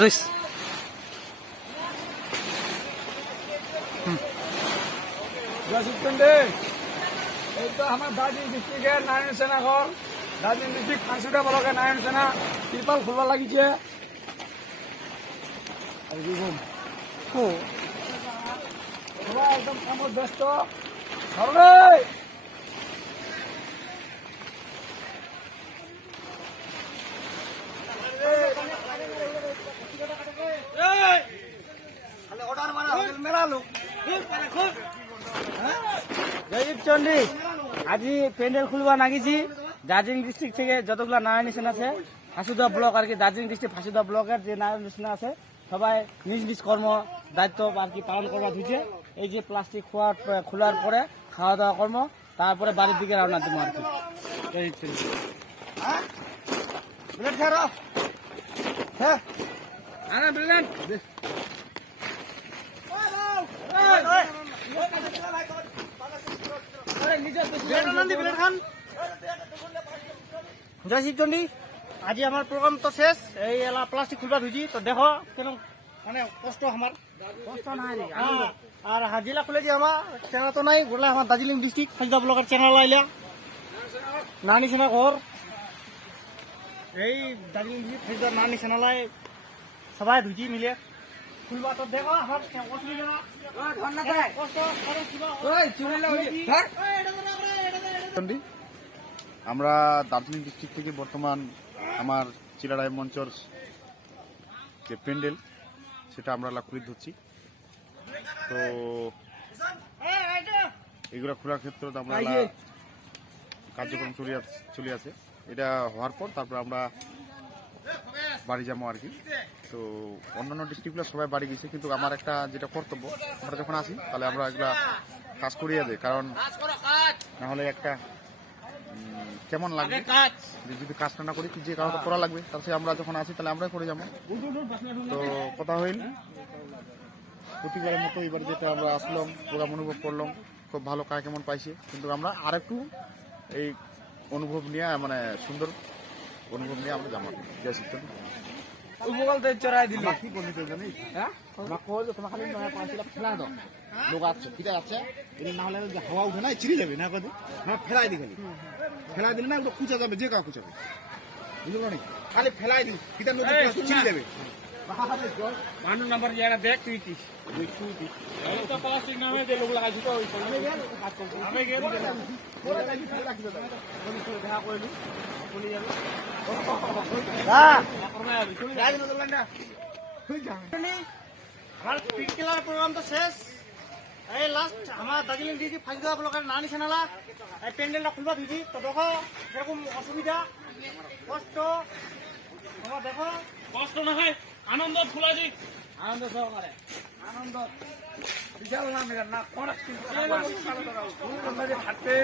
রইস এই তো আমার দার্জিলিং ডিস্ট্রিক্টের নারায়ণ সেনা ঘর, দার্জিলিং ডিস্ট্রিক্ট ফাঁসুটা ব্লকের নারায়ণ সেনা ত্রিপাল খুলবা লাগিছে। সবাই একদম কামত ব্যস্ত। ধরবে জয়দীপ চন্ডী আজি প্যান্ডেল খুলবা নাগিছি দার্জিলিং ডিস্ট্রিক্ট থেকে যতগুলো নারায়ণ সেনা আছে ফাঁসুদা ব্লক আর কি দার্জিলিং ডিস্ট্রিক্ট ফাঁসুদা ব্লকের যে নারায়ণ সেনা আছে সবাই নিজ নিজ কর্ম দায়িত্ব আর কি পালন করবা ধুইছে। এই যে প্লাস্টিক খোলার পরে খাওয়া দাওয়া কর্ম, তারপরে বাড়ির দিকে রওনা দেবো আর কি। জয়দীপ চন্ডী জয় শিবচন্ডী, আজি আমার প্রোগ্রাম তো শেষ। এই এলা প্লাস্টিক খুলবা ধুইছি তো দেখো কেন মানে কষ্ট আমার কষ্ট নাই আর হাজিলা খুলেছি আমার চ্যানেল তো নাই বলে আমার দার্জিলিং ডিস্ট্রিক্ট ফাঁসুদা ব্লকের চ্যানেল আইলা নানি সেনা ঘর। এই দার্জিলিং ডিস্ট্রিক্ট ফাঁসুদা নানি সেনালায় সবাই ধুইছি মিলে খুলবা তো দেখো আমার অসুবিধা না কষ্ট আমরা দার্জিলিং ডিস্ট্রিক্ট থেকে বর্তমান আমার চিলারায় মঞ্চর যে প্যান্ডেল সেটা আমরা খুলে ধরছি। তো এগুলো খোলার ক্ষেত্রে আমরা কার্যক্রম চলে আছে। এটা হওয়ার পর তারপর আমরা বাড়ি যাবো আর কি। তো অন্যান্য ডিস্ট্রিক্টগুলো সবাই বাড়ি গেছে, কিন্তু আমার একটা যেটা কর্তব্য, আমরা যখন আসি তাহলে আমরা এগুলা কাজ করিয়ে দিই, কারণ নাহলে একটা কেমন লাগবে যদি কাজটা না করি, যে কারণে করা লাগবে তাহলে আমরা যখন আসি তাহলে আমরা করে যাবো। তো কথা হইল প্রতিবারের মতো এবার যেটা আমরা আসলাম প্রোগ্রাম অনুভব করলাম, খুব ভালো কাজ কেমন পাইছে, কিন্তু আমরা আর একটু এই অনুভব নিয়ে মানে সুন্দর অনুভব নিয়ে আমরা যাবো। জয় শিক্ষক উপকূল তো চড়াই দিল। কি করলি তুই জানিস? তোমার কইলো তোমার খালি পাঁচটা ফেলা দাও, লোক আছে কিটা আছে এর না হলে যে হাওয়া উঠে না ছিঁড়ে যাবে না কদি না, ফেলাই দি খালি ফেলাই দিলে না ওটা কুচা যাবে, যে কাউ কুচাবে, বুঝলো না? খালি ফেলাই দি কিটা নদী ছিঁড়ে যাবে। পাঁচ নাম্বার জায়গা দেখ তুই কি প্লাস্টিক নামে যে লোক লাগাইছি তো আমি গেলাম দেখা করলি চলে যাবে। আমার পিকলার প্রোগ্রাম তো শেষ। এই লাস্ট আমার দার্জিলিং ডিস্ট্রিক্ট ফাঁসুদা ব্লকের নানি সেনালা এই প্যান্ডেলটা খুলবা দিয়েছি। তো দেখো সেরকম অসুবিধা কষ্ট তোমার দেখো কষ্ট না হয় আনন্দ ফুলাই দিক আনন্দ সহকারে আনন্দ বিশাল নাম না কোন হাঁটতে